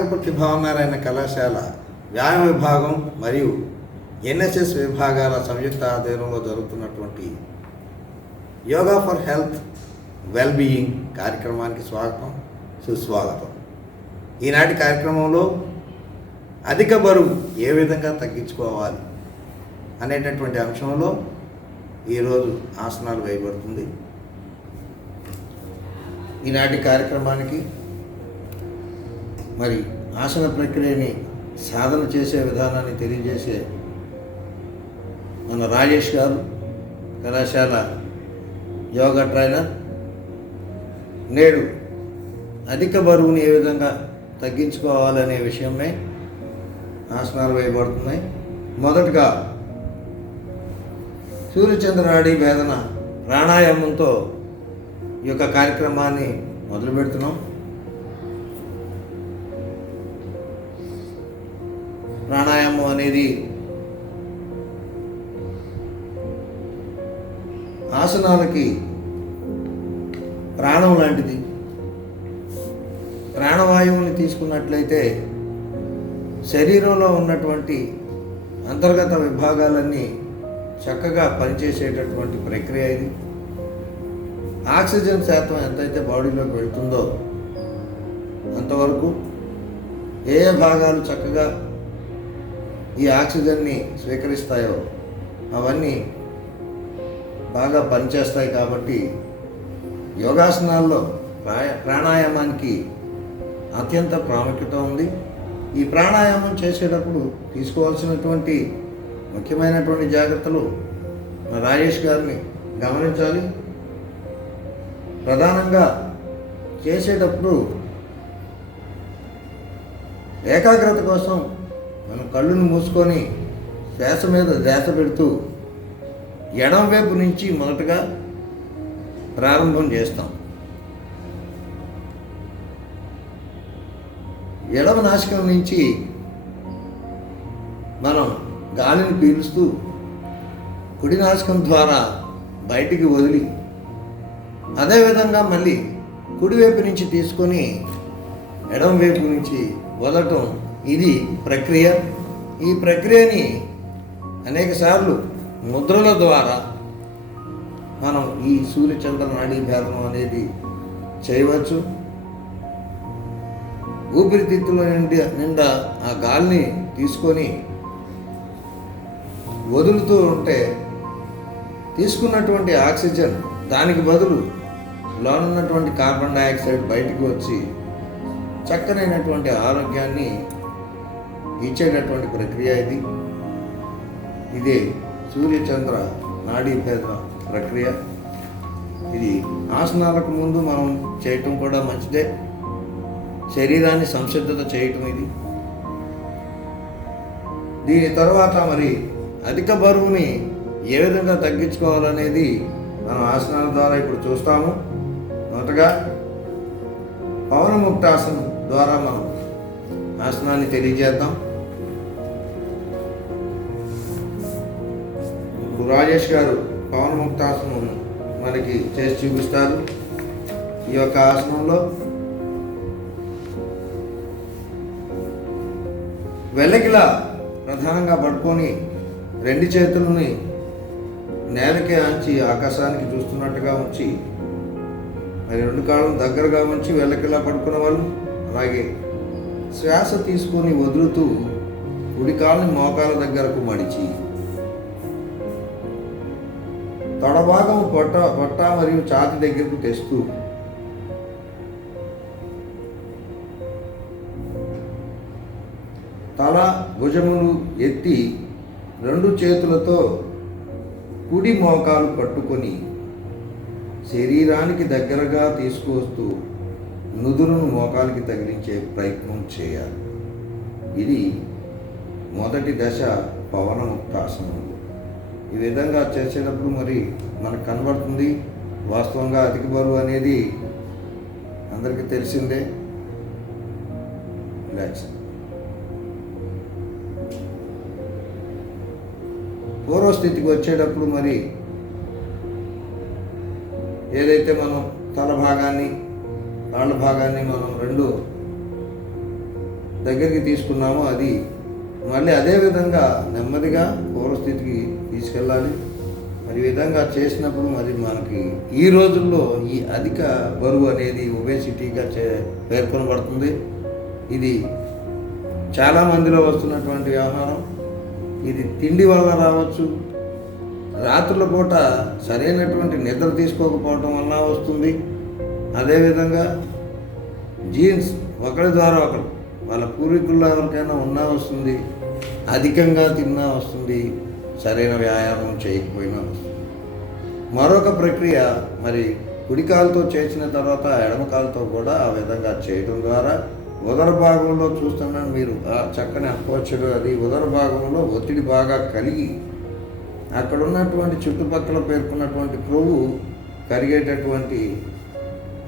కాకరపర్తి భావనారాయణ కళాశాల వ్యాయామ విభాగం మరియు ఎన్ఎస్ఎస్ విభాగాల సంయుక్త ఆధ్వర్యంలో జరుగుతున్నటువంటి yoga for health well being కార్యక్రమానికి స్వాగతం సుస్వాగతం. ఈనాటి కార్యక్రమంలో అధిక బరువు ఏ విధంగా తగ్గించుకోవాలి అనేటటువంటి అంశంలో ఈరోజు ఆసనాలు వేయబడుతుంది. ఈనాటి కార్యక్రమానికి మరి ఆసన ప్రక్రియని సాధన చేసే విధానాన్ని తెలియజేసే మన రాజేష్ గారు కళాశాల యోగా ట్రైనర్. నేడు అధిక బరువుని ఏ విధంగా తగ్గించుకోవాలనే విషయమై ఆసనాలు వేయబడుతున్నాయి. మొదటగా సూర్యచంద్రనాడి వేదన ప్రాణాయామంతో ఈ యొక్క కార్యక్రమాన్ని మొదలు పెడుతున్నాం ప్రాణాయామం అనేది ఆసనాలకి ప్రాణం లాంటిది. ప్రాణవాయువుని తీసుకున్నట్లయితే శరీరంలో ఉన్నటువంటి అంతర్గత విభాగాలన్నీ చక్కగా పనిచేసేటటువంటి ప్రక్రియ ఇది. ఆక్సిజన్ శాతం ఎంతైతే బాడీలోకి వెళ్తుందో అంతవరకు ఏ భాగాలు చక్కగా ఈ ఆక్సిజన్ని స్వీకరిస్తాయో అవన్నీ బాగా పనిచేస్తాయి కాబట్టి యోగాసనాల్లో ప్రాయ ప్రాణాయామానికి అత్యంత ప్రాముఖ్యత ఉంది. ఈ ప్రాణాయామం చేసేటప్పుడు తీసుకోవాల్సినటువంటి ముఖ్యమైనటువంటి జాగ్రత్తలు మా రాజేష్ గారిని గమనించాలి. ప్రధానంగా చేసేటప్పుడు ఏకాగ్రత కోసం మనం కళ్ళును మూసుకొని శ్వాస మీద ధ్యాస పెడుతూ ఎడం వైపు నుంచి మొదటగా ప్రారంభం చేస్తాం. ఎడమ నాశకం నుంచి మనం గాలిని పీలుస్తూ కుడి నాశకం ద్వారా బయటికి వదిలి అదేవిధంగా మళ్ళీ కుడివైపు నుంచి తీసుకొని ఎడమ వైపు నుంచి వదలటం ఇది ప్రక్రియ. ఈ ప్రక్రియని అనేక సార్లు ముద్రల ద్వారా మనం ఈ సూర్యచంద్ర నాడీభేదం అనేది చేయవచ్చు. ఊపిరితిత్తుల నిండి నిండా ఆ గాలిని తీసుకొని వదులుతూ ఉంటే తీసుకున్నటువంటి ఆక్సిజన్ దానికి బదులు లోనున్నటువంటి కార్బన్ డైఆక్సైడ్ బయటికి వచ్చి చక్కనైనటువంటి ఆరోగ్యాన్ని ఇచ్చేటటువంటి ప్రక్రియ ఇది. ఇదే సూర్యచంద్ర నాడీ భేద ప్రక్రియ. ఇది ఆసనాలకు ముందు మనం చేయటం కూడా మంచిదే. శరీరాన్ని సంసిద్ధత చేయటం ఇది. దీని తర్వాత మరి అధిక బరువుని ఏ విధంగా తగ్గించుకోవాలనేది మనం ఆసనాల ద్వారా ఇప్పుడు చూస్తాము. మొదటగా పవనముక్తాసనం ద్వారా మనం ఆసనాన్ని తెలియజేద్దాం. రాజేష్ గారు పవన్ ముక్తాసనం మనకి చేసి చూపిస్తారు. ఈ యొక్క ఆసనంలో వెల్లకిలా ప్రధానంగా పట్టుకొని రెండు చేతులని నేలకే ఆంచి ఆకాశానికి చూస్తున్నట్టుగా ఉంచి మరి రెండు కాళ్ళను దగ్గరగా ఉంచి వెల్లకిలా పడుకున్న వాళ్ళు అలాగే శ్వాస తీసుకొని వదులుతూ కుడి కాళ్ళని మోకాల దగ్గరకు మడిచి తొడభాగం పొట్ట పొట్ట మరియు ఛాతి దగ్గరకు తెస్తూ. తల భుజములు ఎత్తి రెండు చేతులతో కుడి మోకాలు పట్టుకొని శరీరానికి దగ్గరగా తీసుకువస్తూ నుదురును మోకాలికి తగిలించే ప్రయత్నం చేయాలి. ఇది మొదటి దశ పవనముక్తాసనం ఈ విధంగా చేసేటప్పుడు మరి మనకు కనబడుతుంది. వాస్తవంగా అధిక బరువు అనేది అందరికీ తెలిసిందే. రిలాక్స్ పూర్వస్థితికి వచ్చేటప్పుడు మరి ఏదైతే మనం తల భాగాన్ని కాళ్ళ భాగాన్ని మనం రెండు దగ్గరికి తీసుకున్నామో అది మళ్ళీ అదే విధంగా నెమ్మదిగా పూర్వస్థితికి తీసుకెళ్ళాలి. మరి విధంగా చేసినప్పుడు మరి మనకి ఈ రోజుల్లో ఈ అధిక బరువు అనేది ఒబేసిటీగా చే పేర్కొనబడుతుంది. ఇది చాలా మందిలో వస్తున్నటువంటి వ్యవహారం. ఇది తిండి వల్ల రావచ్చు. రాత్రుల పూట సరైనటువంటి నిద్ర తీసుకోకపోవడం వల్ల వస్తుంది. అదేవిధంగా జీన్స్ ఒకరి ద్వారా ఒకరు వాళ్ళ పూర్వీకుల్లో ఎవరికైనా ఉన్నా వస్తుంది అధికంగా తిన్నా వస్తుంది సరైన వ్యాయామం చేయకపోయినా వస్తుంది. మరొక ప్రక్రియ మరి కుడికాలతో చేసిన తర్వాత ఎడమ కాలుతో కూడా ఆ విధంగా చేయడం ద్వారా ఉదర భాగంలో చూస్తున్నాను మీరు ఆ చక్కని అపోచరు అది ఉదర భాగంలో ఒత్తిడి బాగా కలిగి అక్కడ ఉన్నటువంటి చుట్టుపక్కల పేర్కొన్నటువంటి క్రొవ్వు కరిగేటటువంటి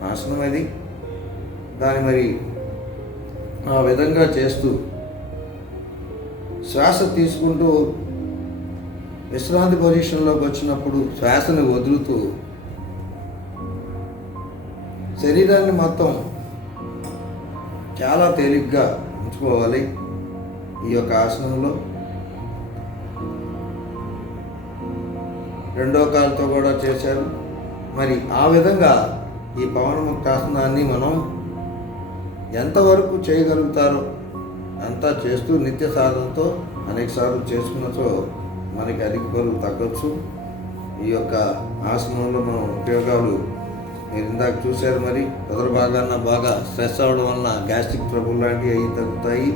ఆసనం అది. దాని మరి ఆ విధంగా చేస్తూ శ్వాస తీసుకుంటూ విశ్రాంతి పొజిషన్లోకి వచ్చినప్పుడు శ్వాసను వదులుతూ శరీరాన్ని మొత్తం చాలా తేలిగ్గా ఉంచుకోవాలి ఈ యొక్క ఆసనంలో. రెండో కాలుతో కూడా చేశారు. మరి ఆ విధంగా ఈ పవనముక్తాసనాన్ని మనం ఎంతవరకు చేయగలుగుతారో అంతా చేస్తూ నిత్య సాధనతో అనేకసార్లు చేసుకున్నతో చేసుకున్నచో మనకి అధిక బరువు తగ్గొచ్చు. ఈ యొక్క ఆసనంలో మన ఉపయోగాలు మీరు ఇందాక చూశారు మరి ఎదురు భాగాన బాగా స్ట్రెస్ అవ్వడం వలన గ్యాస్ట్రిక్ ట్రబుల్ లాంటివి అవి తగ్గుతాయి.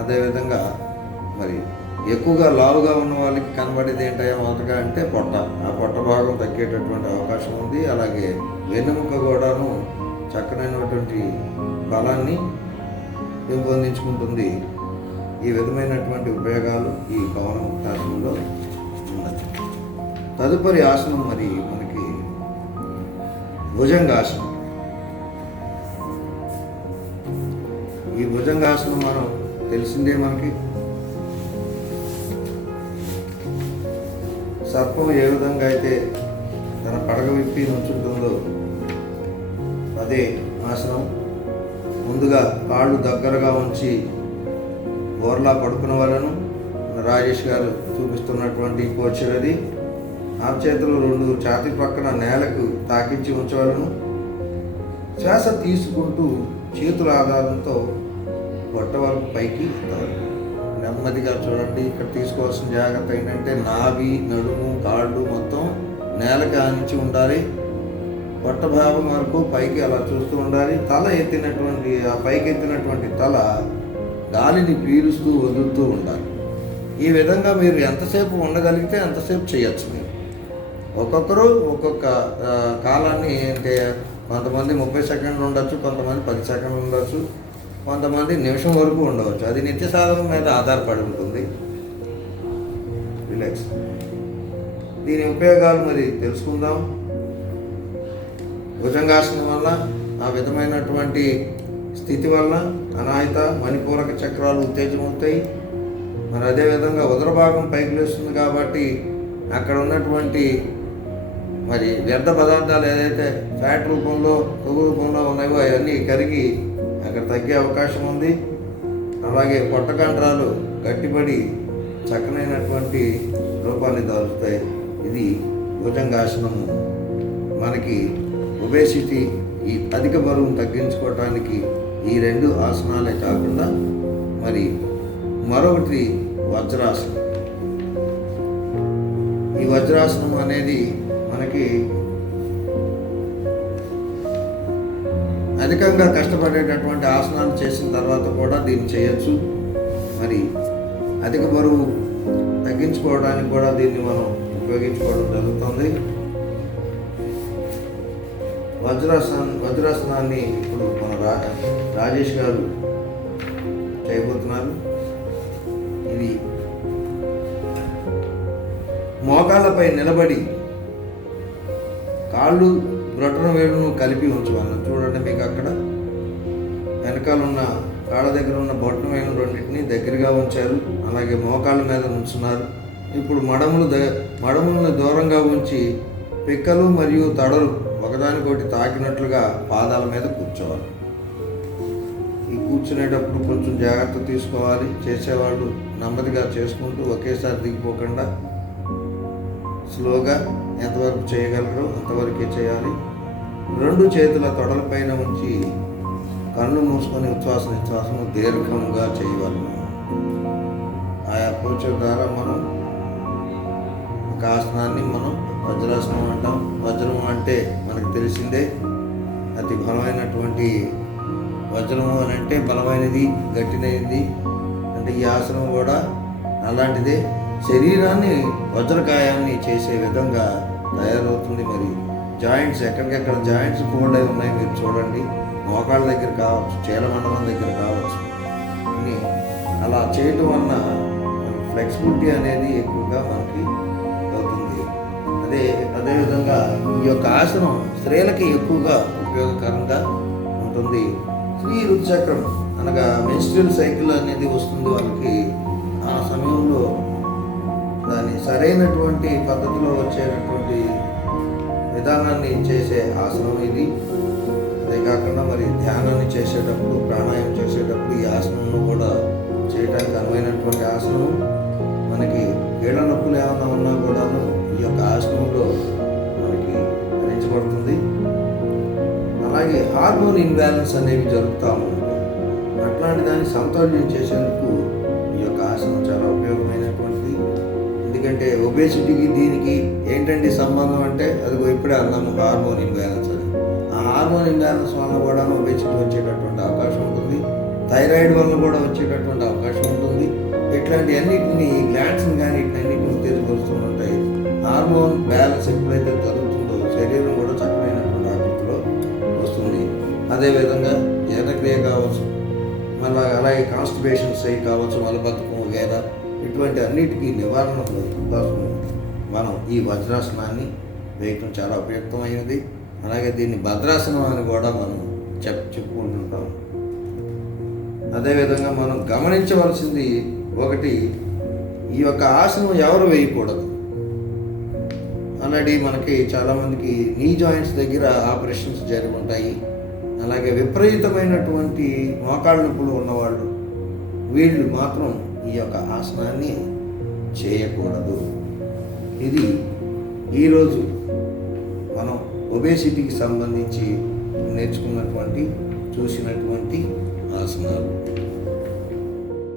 అదేవిధంగా మరి ఎక్కువగా లావుగా ఉన్న వాళ్ళకి కనబడేది ఏంటయ్యా మొదటగా అంటే పొట్ట. ఆ పొట్ట భాగం తగ్గేటటువంటి అవకాశం ఉంది. అలాగే వెన్నెముక కూడాను చక్కనైనటువంటి బలాన్ని పెంపొందించుకుంటుంది. ఈ విధమైనటువంటి ఉపయోగాలు ఈ పవనముక్తాసనంలో ఉన్నది. తదుపరి ఆసనం మరి మనకి భుజంగాసనం ఈ భుజంగాసనం మనం తెలిసిందే మనకి. సర్పం ఏ విధంగా అయితే తన పడగ విప్పి నుంచుంటుందో అదే ఆసనం. ముందుగా కాళ్ళు దగ్గరగా ఉంచి బోర్లా పడుకున్న వాళ్ళను రాజేష్ గారు చూపిస్తున్నటువంటి పోచర్ అది ఆ చేతులు రెండు ఛాతి పక్కన నేలకు తాకించి ఉంచవలను శ్వాస తీసుకుంటూ చేతుల ఆధారంతో పొట్ట వరకు పైకి నెమ్మదిగా చూడండి ఇక్కడ తీసుకోవాల్సిన జాగ్రత్త ఏంటంటే నాభి నడుము కాళ్ళు మొత్తం నేలకి ఆనించి ఉండాలి. భాగం వరకు పైకి అలా చూస్తూ ఉండాలి. తల ఎత్తినటువంటి ఆ పైకి ఎత్తినటువంటి తల గాలిని పీలుస్తూ వదులుతూ ఉండాలి. ఈ విధంగా మీరు ఎంతసేపు ఉండగలిగితే అంతసేపు చేయొచ్చు మీరు. ఒక్కొక్కరు ఒక్కొక్క కాలాన్ని అంటే కొంతమంది ముప్పై సెకండ్లు ఉండొచ్చు కొంతమంది పది సెకండ్లు ఉండొచ్చు కొంతమంది నిమిషం వరకు ఉండవచ్చు. అది నిత్య సాధనం మీద ఆధారపడి ఉంటుంది. రిలాక్స్. దీని ఉపయోగాలు మరి తెలుసుకుందాం. భుజంగాసనం వల్ల ఆ విధమైనటువంటి స్థితి వల్ల అనాహిత మణిపూరక చక్రాలు ఉత్తేజమవుతాయి. మరి అదేవిధంగా ఉదర భాగం పైకి లేస్తుంది కాబట్టి అక్కడ ఉన్నటువంటి మరి వ్యర్థ పదార్థాలు ఏదైతే ఫ్యాట్ రూపంలో కొవ్వు రూపంలో ఉన్నాయో అవన్నీ కరిగి అక్కడ తగ్గే అవకాశం ఉంది. అలాగే పొట్టకండ్రాలు గట్టిపడి చక్కనైనటువంటి రూపాన్ని దాల్చుతాయి. ఇది భుజంగాసనము. మనకి ఒబేసిటీ ఈ అధిక బరువును తగ్గించుకోవటానికి ఈ రెండు ఆసనాలే కాకుండా మరి మరొకటి వజ్రాసనం. ఈ వజ్రాసనం అనేది మనకి అధికంగా కష్టపడేటటువంటి ఆసనాలు చేసిన తర్వాత కూడా దీన్ని చేయొచ్చు. మరి అధిక బరువు తగ్గించుకోవడానికి కూడా దీన్ని మనం ఉపయోగించుకోవడం జరుగుతుంది. వజ్రాసన వజ్రాసనాన్ని ఇప్పుడు మన రా రాజేష్ గారు చేయబోతున్నారు. ఇది మోకాళ్ళపై నిలబడి కాళ్ళు బ్రొటన వేడును కలిపి ఉంచవాలి చూడండి మీకు అక్కడ. వెనకాల ఉన్న కాళ్ళ దగ్గర ఉన్న బొట్టన వేలు రెండింటిని దగ్గరగా ఉంచారు. అలాగే మోకాళ్ళ మీద ఉంచున్నారు. ఇప్పుడు మడములు ద మడములను దూరంగా ఉంచి పిక్కలు మరియు తడలు ఒకదానికొకటి తాకినట్లుగా పాదాల మీద కూర్చోవాలి. ఈ కూర్చునేటప్పుడు కొంచెం జాగ్రత్త తీసుకోవాలి. చేసేవాళ్ళు నెమ్మదిగా చేసుకుంటూ ఒకేసారి దిగిపోకుండా స్లోగా ఎంతవరకు చేయగలరో అంతవరకే చేయాలి. రెండు చేతుల తొడలపైన ఉంచి కళ్ళు మూసుకొని ఉచ్ఛ్వాస నిశ్వాసము దీర్ఘంగా చేయవలము ఆయా పోచర్ ద్వారా మనం ఒక ఆసనాన్ని మనం వజ్రాసనం అంటాం. వజ్రం అంటే మనకు తెలిసిందే. అతి బలమైనటువంటి వజ్రము అని అంటే బలమైనది గట్టినది. అంటే ఈ ఆసనం కూడా అలాంటిదే. శరీరాన్ని వజ్రకాయాన్ని చేసే విధంగా తయారవుతుంది మరి. జాయింట్స్ ఎక్కడికెక్కడ జాయింట్స్ ఫోల్డ్ అయి ఉన్నాయి మీరు చూడండి. మోకాళ్ళ దగ్గర కావచ్చు చీలమండలం దగ్గర కావచ్చు. అని అలా చేయటం వలన ఫ్లెక్సిబిలిటీ అనేది ఎక్కువగా మనకి అదే అదేవిధంగా ఈ యొక్క ఆసనం స్త్రీలకి ఎక్కువగా ఉపయోగకరంగా ఉంటుంది. స్త్రీ రుచక్రం అనగా మెన్స్ట్రియల్ సైకిల్ అనేది వస్తుంది వాళ్ళకి. ఆ సమయంలో దాని సరైనటువంటి పద్ధతిలో వచ్చేటటువంటి విధానాన్ని చేసే ఆసనం ఇది. అదే కాకుండా మరి ధ్యానాన్ని చేసేటప్పుడు ప్రాణాయామం చేసేటప్పుడు ఈ ఆసనంలో కూడా చేయడానికి అనువైనటువంటి ఆసనం. మనకి కీళ్ళ నొప్పులు ఏమైనా ఉన్నా కూడాను ఈ యొక్క ఆసనంలో మనకి అందించబడుతుంది అలాగే హార్మోన్ ఇన్బ్యాలెన్స్ అనేవి జరుగుతూ ఉంటాయి. అట్లాంటి దాన్ని సమతౌల్యం చేసేందుకు ఈ యొక్క ఆసనం చాలా ఉపయోగమైనటువంటిది. ఎందుకంటే ఒబేసిటీకి దీనికి ఏంటండి సంబంధం అంటే అది ఇప్పుడే అన్నాము హార్మోన్ ఇన్బ్యాలెన్స్ అని. ఆ హార్మోన్ ఇన్బ్యాలెన్స్ వల్ల కూడా ఒబేసిటీ వచ్చేటటువంటి అవకాశం ఉంటుంది. థైరాయిడ్ వల్ల కూడా వచ్చేటటువంటి అవకాశం ఉంటుంది. ఇట్లాంటి అన్నిటిని గ్లాండ్స్ని కానీ ఇట్లన్నిటిని ఉత్తేజపరుస్తూ ఉంటాయి హార్మోన్ బ్యాలెన్స్ ఎప్పుడైతే జరుగుతుందో శరీరం కూడా చక్కనైనటువంటి ఆకృతిలో వస్తుంది. అదేవిధంగా జీర్ణక్రియ కావచ్చు మళ్ళీ అలాగే కాన్స్టిపేషన్స్ అయి కావచ్చు మలబద్ధకం వగేరా ఇటువంటి అన్నిటికీ నివారణ కోసం మనం ఈ వజ్రాసనాన్ని వేయటం చాలా ఉపయుక్తమైనది. అలాగే దీన్ని భద్రాసనం అని కూడా మనం చెప్ చెప్పుకుంటుంటాం. అదేవిధంగా మనం గమనించవలసింది ఒకటి ఈ యొక్క ఆసనం ఎవరు వేయకూడదు? ఆల్రెడీ మనకి చాలామందికి నీ జాయింట్స్ దగ్గర ఆపరేషన్స్ జరిగి ఉంటాయి అలాగే విపరీతమైనటువంటి మోకాళ్ళ నొప్పులు ఉన్నవాళ్ళు వీళ్ళు మాత్రం ఈ యొక్క ఆసనాన్ని చేయకూడదు. ఇది ఈరోజు మనం ఒబేసిటీకి సంబంధించి నేర్చుకున్నటువంటి చూసినటువంటి ఆసనాలు.